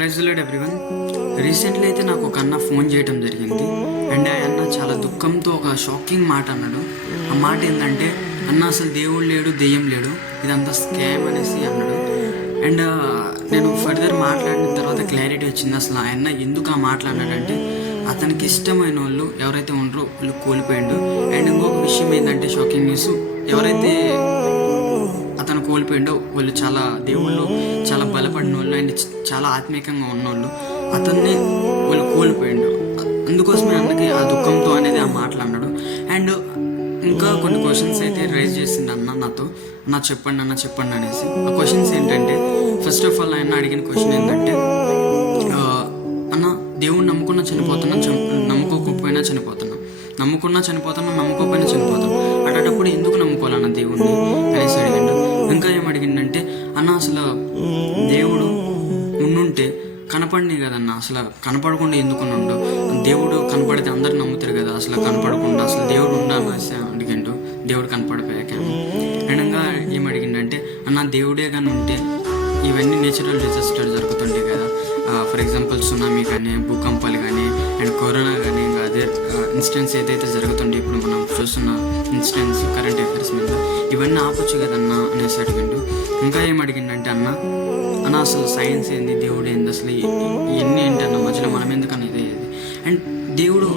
Praise lord everyone. Recently అయితే నాకు ఒక అన్న ఫోన్ చేయడం జరిగింది. అండ్ ఆ అన్న చాలా దుఃఖంతో ఒక షాకింగ్ మాట అన్నాడు. ఆ మాట ఏంటంటే, అన్న అసలు దేవుడు లేడు, దెయ్యం లేడు, ఇదంతా స్కామ్ అనేసి అన్నాడు. అండ్ నేను ఫర్దర్ మాట్లాడిన తర్వాత క్లారిటీ వచ్చింది అసలు ఆ అన్న ఎందుకు ఆ మాట్లాడినాడంటే, అతనికి ఇష్టమైన వాళ్ళు ఎవరైతే ఉన్నారో వాళ్ళు కోల్పోయిండు. అండ్ ఇంకొక విషయం ఏంటంటే షాకింగ్ న్యూస్, ఎవరైతే అతను కోల్పోయిండో వాళ్ళు చాలా దేవుళ్ళు చాలా బలపడిన వాళ్ళు అండ్ చాలా ఆత్మీయంగా ఉన్నోళ్ళు, అతన్ని వాళ్ళు కోల్పోయిండు. అందుకోసమే అన్నకి ఆ దుఃఖంతో అనేది ఆ మాట్లాడినాడు. అండ్ ఇంకా కొన్ని క్వశ్చన్స్ అయితే రైజ్ చేసింది అన్న నాతో, చెప్పండి అనేసి. ఆ క్వశ్చన్స్ ఏంటంటే, ఫస్ట్ ఆఫ్ ఆల్ ఆయన అడిగిన క్వశ్చన్ ఏంటంటే, అన్న దేవుణ్ణి నమ్ముకున్నా చనిపోతున్నా, నమ్ముకోకపోయినా చనిపోతున్నా, నమ్ముకోకపోయినా చనిపోతాను, అటప్పుడు ఎందుకు నమ్ముకోవాలన్న దేవుణ్ణి అనేసి అడిగిండు. ఇంకా ఏమడిగిందంటే, అన్న అసలు దేవుడు ఉండుంటే కనపడినాయి కదన్న, అసలు కనపడకుండా ఎందుకు ఉండు, దేవుడు కనపడితే అందరు నమ్ముతారు కదా, అసలు కనపడకుండా అసలు దేవుడు ఉండాలనేసి అడిగిండు. దేవుడు కనపడిపోయాక అండ్ ఇంకా ఏమడిగిందంటే, అన్న దేవుడే కానీ ఉంటే ఇవన్నీ నేచురల్ డిజాస్టర్ జరుగుతుంటాయి కదా, ఫర్ ఎగ్జాంపుల్ సునామీ కానీ, భూకంపాలు కానీ, అండ్ కరోనా కానీ, ఇంకా అదే ఇన్సిడెంట్స్ ఏదైతే జరుగుతుంటే ఇప్పుడు మనం చూస్తున్న ఇన్సిడెంట్స్ కరెంట్ అఫైర్స్ మీద, ఇవన్నీ ఆపొచ్చు కదన్న అనేసి అడిగిండు. ఇంకా ఏమడిగిందంటే, అన్న అసలు సైన్స్ ఏంది, దేవుడు ఏంది, అసలు ఇవన్నీ ఏంటన్న, మధ్యలో మనం ఎందుకన్నా ఇదే అండ్ దేవుడు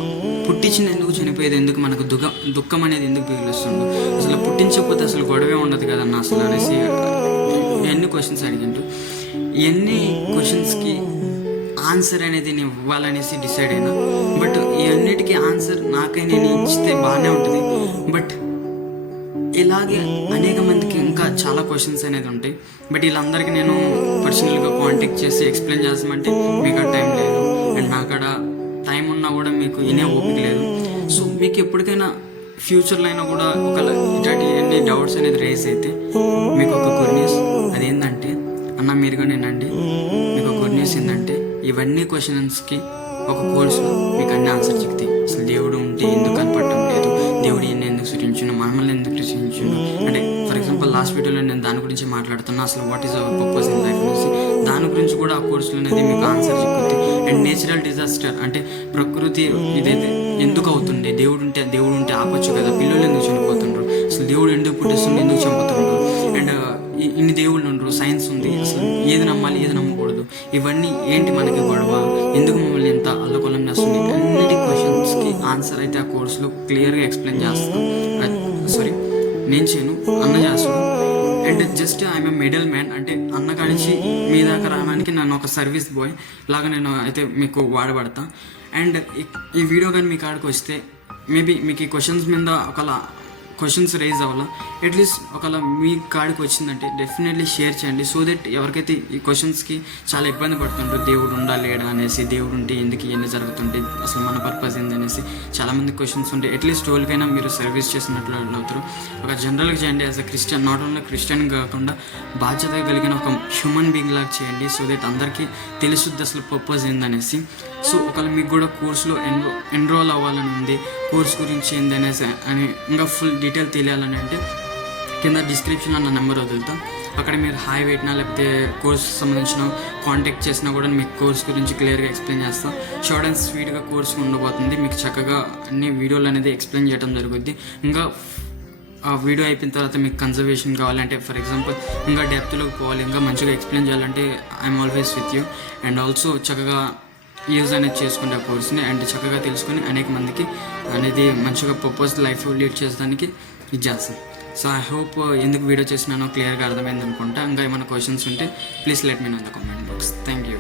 పుట్టించిన ఎందుకు, చనిపోయేది ఎందుకు, మనకు దుఃఖం అనేది ఎందుకు పీలుస్తుండు, అసలు పుట్టించకపోతే అసలు గొడవే ఉండదు కదన్న అసలు అనేసి ఎన్ని క్వశ్చన్స్ అడిగిండు. ఎన్ని క్వశ్చన్స్కి ఆన్సర్ అనేది నేను ఇవ్వాలనేసి డిసైడ్ అయినా. బట్ ఇవన్నిటికీ ఆన్సర్ నాకై నేను ఇచ్చితే బాగానే ఉంటుంది. బట్ ఇలాగే అనేక మందికి ఇంకా చాలా క్వశ్చన్స్ అనేది ఉంటాయి. బట్ వీళ్ళందరికీ నేను పర్సనల్గా కాంటాక్ట్ చేసి ఎక్స్ప్లెయిన్ చేస్తామంటే మీకు టైం లేదు, అండ్ నాకడ టైం ఉన్నా కూడా మీకు వినే ఓపిక లేదు. సో మీకు ఎప్పటికైనా ఫ్యూచర్లో అయినా కూడా ఒకవేళ ఇట్లాంటి ఎన్ని డౌట్స్ అనేది రేస్ అయితే మీకు ఒక గుడ్ న్యూస్, అదేంటంటే అన్న మీరుగా నేనండి, మీకు ఒక గుడ్ న్యూస్ ఏంటంటే, ఇవన్నీ క్వశ్చన్స్కి ఒక కోర్సులో మీకు అన్ని ఆన్సర్ చెప్తాయి. అసలు దేవుడు ఉంటే ఎందుకు కనపడటం లేదు, దేవుడు ఎన్ని ఎందుకు సృష్టించును, మనల్ని ఎందుకు సృష్టించును, అంటే ఫర్ ఎగ్జాంపుల్ లాస్ట్ వీడియోలో నేను దాని గురించి మాట్లాడుతున్నా, అసలు what is our purpose in life అనేసి. దాని గురించి కూడా ఆ కోర్సులో అనేది మీకు ఆన్సర్ చెప్తుంది. అండ్ నేచురల్ డిజాస్టర్ అంటే ప్రకృతి ఇదైతే ఎందుకు అవుతుంది, దేవుడు ఉంటే ఆపొచ్చు కదా, పిల్లలు ఎందుకు చనిపోతుండ్రు, అసలు దేవుడు ఎందుకు పుట్టిస్తుండ్రు, ఎందుకు చంపుతుండ్రు, అండ్ ఇన్ని దేవుళ్ళు ఉండరు, సైన్స్ ఉంది, అసలు ఏది నమ్మాలి ఏది నమ్మకూడదు, ఇవన్నీ ఏంటి మనకి గొడవ, ఎందుకు మమ్మల్ని ఎంత అల్లకొల్లం చేస్తుంది, అన్నిటి క్వశ్చన్స్కి ఆన్సర్ అయితే ఆ కోర్సులో క్లియర్గా ఎక్స్ప్లెయిన్ చేస్తాను. నేను చేయను, అన్న చేస్తాను. And just I'm middle man, అంటే అన్న కానించి మీ దాకా రావడానికి నన్ను ఒక సర్వీస్ బాయ్ లాగా నేను అయితే మీకు వాడబడతా. అండ్ ఈ వీడియో కానీ మీ కాడికి వస్తే మేబీ మీకు ఈ క్వశ్చన్స్ మీద ఒకలా క్వశ్చన్స్ రైజ్ అవ్వాలా, అట్లీస్ట్ ఒకవేళ మీ కాడికి వచ్చిందంటే డెఫినెట్లీ షేర్ చేయండి. సో దట్ ఎవరికైతే ఈ క్వశ్చన్స్కి చాలా ఇబ్బంది పడుతుంటారు, దేవుడు ఉండా లేడా అనేసి, దేవుడు ఉంటే ఎందుకు ఇవన్నీ జరుగుతుంటాయి, అసలు మన పర్పస్ ఏంది అనేసి చాలామంది క్వశ్చన్స్ ఉంటాయి. అట్లీస్ట్ వాళ్ళకైనా మీరు సర్వీస్ చేసినట్లు అవుతారు. ఒక జనరల్గా చేయండి, as a Christian, not only Christian కాకుండా బాధ్యత కలిగిన ఒక హ్యూమన్ బీయింగ్ లాగా చేయండి. సో దట్ అందరికీ తెలుసుద్ది అసలు పర్పస్ ఏందనేసి. సో ఒకవేళ మీకు కూడా కోర్సులో ఎన్రోల్ అవ్వాలని ఉంది, కోర్స్ గురించి ఏందనేసి అని ఇంకా ఫుల్ డీటెయిల్ తెలియాలని అంటే కింద డిస్క్రిప్షన్లో నా నెంబర్ వదులుతాం, అక్కడ మీరు హాయ్ పెట్టినా లేకపోతే కోర్స్ సంబంధించిన కాంటాక్ట్ చేసినా కూడా మీకు కోర్స్ గురించి క్లియర్గా ఎక్స్ప్లెయిన్ చేస్తాం. షార్ట్ అండ్ స్వీట్గా కోర్స్ ఉండబోతుంది, మీకు చక్కగా అన్ని వీడియోలు అనేది ఎక్స్ప్లెయిన్ చేయడం జరుగుద్ది. ఇంకా ఆ వీడియో అయిపోయిన తర్వాత మీకు కన్జర్వేషన్ కావాలంటే, ఫర్ ఎగ్జాంపుల్ ఇంకా డెప్త్లోకి పోవాలి, ఇంకా మంచిగా ఎక్స్ప్లెయిన్ చేయాలంటే I'm always with you. And also చక్కగా యూజ్ అనేది చేసుకునే కోర్స్ని అండ్ చక్కగా తెలుసుకొని అనేక మందికి అనేది మంచిగా పర్పస్ లైఫ్ లీడ్ చేసేదానికి ఇది చేస్తాను. సో ఐ హోప్ ఎందుకు వీడియో చేసినానో క్లియర్గా అర్థమైంది అనుకుంటా. ఇంకా ఏమైనా క్వశ్చన్స్ ఉంటే please let me know in the comment box. Thank you.